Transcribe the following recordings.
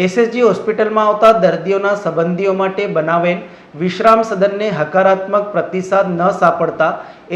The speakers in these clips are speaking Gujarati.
એસએસજી હોસ્પિટલમાં આવતા દર્દીઓના સંબંધીઓ માટે બનાવેલ વિશ્રામ સદનને હકારાત્મક પ્રતિસાદ ન સાંપડતા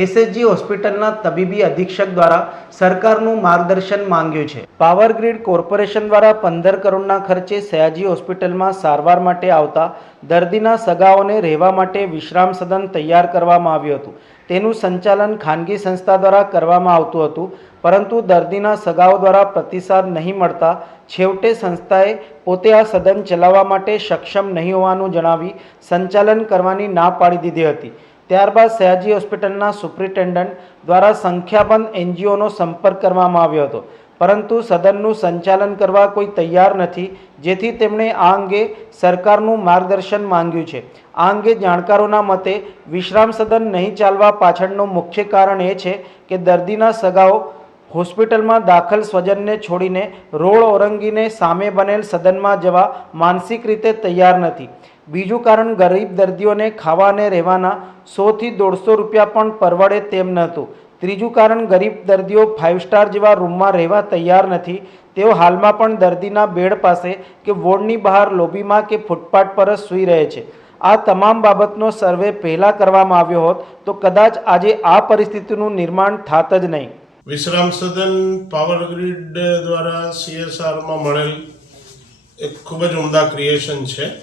એસએસજી હોસ્પિટલના તબીબી અધિક્ષક દ્વારા સરકારનું માર્ગદર્શન માંગ્યું છે. પાવર ગ્રીડ કોર્પોરેશન દ્વારા પંદર કરોડના ખર્ચે સયાજી હોસ્પિટલમાં સારવાર માટે આવતા દર્દીના સગાઓને રહેવા માટે વિશ્રામ સદન તૈયાર કરવામાં આવ્યું હતું. તેનું સંચાલન ખાનગી સંસ્થા દ્વારા કરવામાં આવતું હતું, પરંતુ દર્દીના સગાઓ દ્વારા પ્રતિસાદ નહીં મળતા છેવટે સંસ્થાએ પોતે આ સદન ચલાવવા માટે સક્ષમ નહીં હોવાનું જણાવી સંચાલન કરવાની ના પાડી દીધી હતી. ત્યારબાદ સયાજી હોસ્પિટલના સુપ્રિન્ટેન્ડન્ટ દ્વારા સંખ્યાબંધ એનજીઓનો સંપર્ક કરવામાં આવ્યો હતો. પરંતુ સદનનું સંચાલન કરવા કોઈ તૈયાર નથી, જેથી તેમણે આ અંગે સરકારનું માર્ગદર્શન માંગ્યું છે. આ અંગે જાણકારોના મતે, વિશ્રામ સદન નહીં ચાલવા પાછળનું મુખ્ય કારણ એ છે કે દર્દીના સગાઓ હોસ્પિટલમાં દાખલ સ્વજનને છોડીને રોડ ઓરંગીને સામે બનેલ સદનમાં જવા માનસિક રીતે તૈયાર નથી. બીજું કારણ ગરીબ દર્દીઓને ખાવા અને રહેવાના સોથી દોઢસો રૂપિયા પણ પરવડે તેમ નહોતું. ત્રીજું કારણ ગરીબ દર્દીઓ ફાઇવ સ્ટાર જેવા રૂમમાં રહેવા તૈયાર નથી. તેઓ હાલમાં પણ દર્દીના બેડ પાસે કે વોર્ડની બહાર લોબીમાં કે ફૂટપાથ પર જ સૂઈ રહે છે. આ તમામ બાબતનો સર્વે પહેલાં કરવામાં આવ્યો હોત તો કદાચ આજે આ પરિસ્થિતિનું નિર્માણ થાત જ નહીં. વિશ્રામ સદન પાવર ગ્રીડ દ્વારા સીએસઆરમાં મળેલ એક ખૂબ જ ઉમદા ક્રિએશન છે.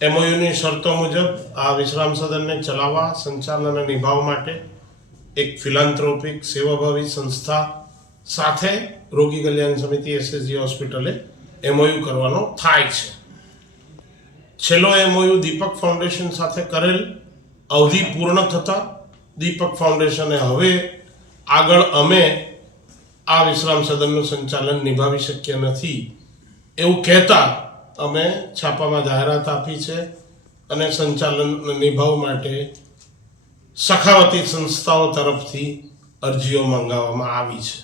એમઓયુની શરતો મુજબ આ વિશ્રામ સદનને ચલાવવા, સંચાલન અને નિભાવવા માટે એક ફિલાન્થ્રોપિક સેવાભાવી સંસ્થા સાથે રોગી કલ્યાણ સમિતિ એસએસજી હોસ્પિટલે એમઓયુ કરવાનો થાય છે. છેલ્લો એમઓયુ દીપક ફાઉન્ડેશન સાથે કરેલ અવધિ પૂર્ણ થતા દીપક ફાઉન્ડેશને હવે આગળ અમે આ વિશ્રામ સદનનું સંચાલન નિભાવી શક્ય નથી એવું કહેતા અમે છાપામાં જાહેરાત આપી છે અને સંચાલન નિભાવ માટે સખાવતી સંસ્થાઓ તરફથી અરજીઓ મંગાવવામાં આવી છે.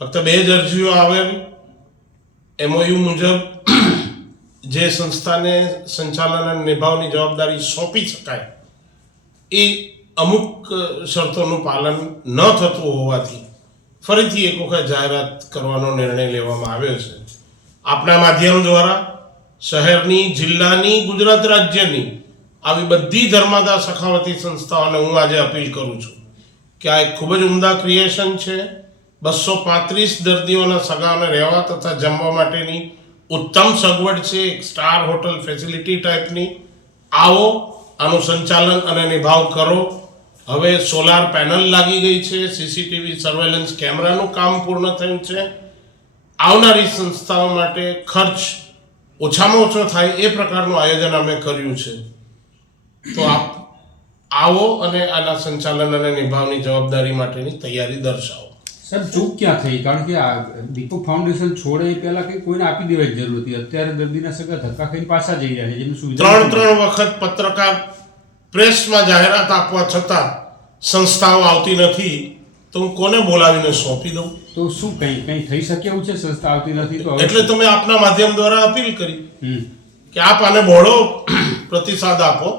ફક્ત બે જ અરજીઓ આવેલ. એમઓયુ મુજબ જે સંસ્થાને સંચાલન અને નિભાવની જવાબદારી સોંપી શકાય, એ અમુક શરતોનું પાલન ન થતું હોવાથી ફરીથી એક વખત જાહેરાત કરવાનો નિર્ણય લેવામાં આવ્યો છે. આપણા માધ્યમ દ્વારા શહેરની, જિલ્લાની, ગુજરાત રાજ્યની આવી બધી ધર્માદા સખાવતી સંસ્થાઓને હું આજે અપીલ કરું છું કે આ એક ખૂબ જ ઉમદા ક્રિએશન છે. બસો પાંત્રીસ દર્દીઓના સગાઓને રહેવા તથા જમવા માટેની ઉત્તમ સગવડ છે. એક સ્ટાર હોટલ ફેસિલિટી ટાઈપની આવો, આનું સંચાલન અને નિભાવ કરો. હવે સોલાર પેનલ લાગી ગઈ છે. સીસીટીવી સર્વેલન્સ કેમેરાનું કામ પૂર્ણ થયું છે. આવનારી સંસ્થાઓ માટે ખર્ચ ઓછામાં ઓછો થાય એ પ્રકારનું આયોજન અમે કર્યું છે. તો આપ આવો અને આના સંચાલન અને નિભાવની જવાબદારી માટેની તૈયારી દર્શાવો. સાહેબ ચૂક ક્યાં થઈ? કારણ કે આ દીપક ફાઉન્ડેશન છોડે એ પહેલા કંઈ કોઈને આપી દેવાની જરૂર હતી. અત્યારે દર્દીના સગા ધક્કા ખાઈને પાછા જઈ રહ્યા છે જેની સુવિધા ત્રણ ત્રણ વખત પત્રકાર પ્રેસમાં જાહેરાત આપવા છતાં સંસ્થાઓ આવતી નથી. તો હું કોને બોલાવીને સોંપી દઉં? તો શું કંઈ કંઈ થઈ શકે એવું છે? સંસ્થા આવતી નથી તો એટલે તમે આપના માધ્યમ દ્વારા અપીલ કરી કે આપ આને બહોળો પ્રતિસાદ આપો.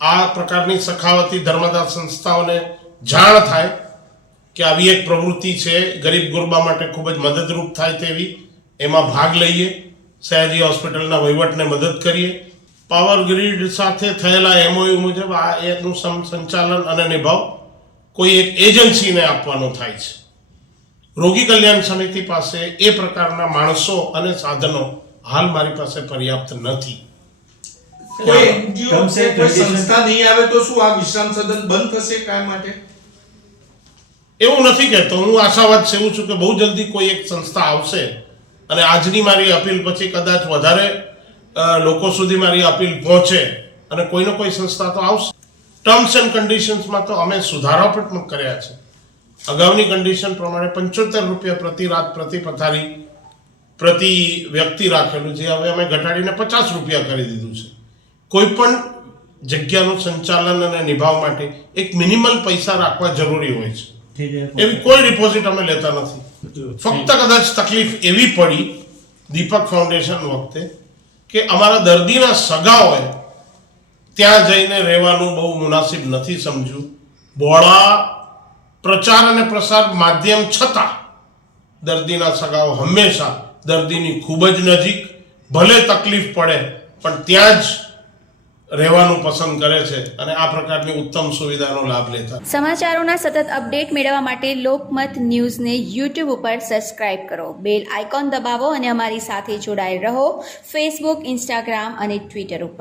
આ પ્રકારની સખાવતી ધર્મદાસ સંસ્થાઓને જાણ થાય કે આવી એક પ્રવૃત્તિ છે ગરીબ ગુરબા માટે ખૂબ જ મદદરૂપ થાય તેવી. એમાં ભાગ લઈએ સયાજી હોસ્પિટલના વહીવટને મદદ કરીએ. પાવર ગ્રીડ સાથે થયેલા એમઓયુ મુજબ આ એનું સંચાલન અને નિભાવ. કોઈ એક એજન્સીને આપવાનો થાય છે. રોગી કલ્યાણ સમિતિ પાસે એ પ્રકારના માણસો અને સાધનો હાલ મારી પાસે પર્યાપ્ત નથી. કોઈ NGO કોઈ સંસ્થા નહીં આવે તો શું આ વિશ્રામ સદન બંધ થશે કાયમ માટે? એવું નથી કહેતો. હું આશાવાદ સેવું છું કે બહુ જલ્દી કોઈ એક સંસ્થા આવશે અને આજની મારી અપીલ પછી કદાચ વધારે લોકો સુધી મારી અપીલ પહોંચે અને કોઈનો કોઈ સંસ્થા તો આવશે. ટર્મ્સ એન્ડ કન્ડિશન્સમાં તો અમે સુધારા પણ કર્યા છે. અગાઉની કન્ડિશન પ્રમાણે પંચોતેર રૂપિયા પ્રતિ રાત પ્રતિ પથારી પ્રતિ વ્યક્તિ રાખેલું છે. હવે અમે ઘટાડીને પચાસ રૂપિયા કરી દીધું છે. કોઈ પણ જગ્યાનું સંચાલન અને નિભાવ માટે એક મિનિમલ પૈસા રાખવા જરૂરી હોય છે. એવી કોઈ ડિપોઝિટ અમે લેતા નથી. ફક્ત કદાચ તકલીફ એવી પડી દીપક ફાઉન્ડેશન વખતે કે અમારા દર્દીના સગાઓએ ત્યાં જઈને રહેવાનું બહુ મુનાસિબ નથી સમજ્યું. બોળા પ્રચાર અને પ્રસાર માધ્યમ છતાં દર્દીના સગાઓ હંમેશા દર્દીની ખૂબ જ નજીક, ભલે તકલીફ પડે, પણ ત્યાં જ રહેવાનું પસંદ કરે છે અને આ પ્રકારની ઉત્તમ સુવિધાનો લાભ લેતા સમાચારોના સતત અપડેટ મેળવવા માટે લોકમત ન્યૂઝને યુટ્યુબ ઉપર સબસ્ક્રાઇબ કરો. બેલ આઇકોન દબાવો અને અમારી સાથે જોડાયેલ રહો. ફેસબુક ઇન્સ્ટાગ્રામ અને ટ્વિટર ઉપર.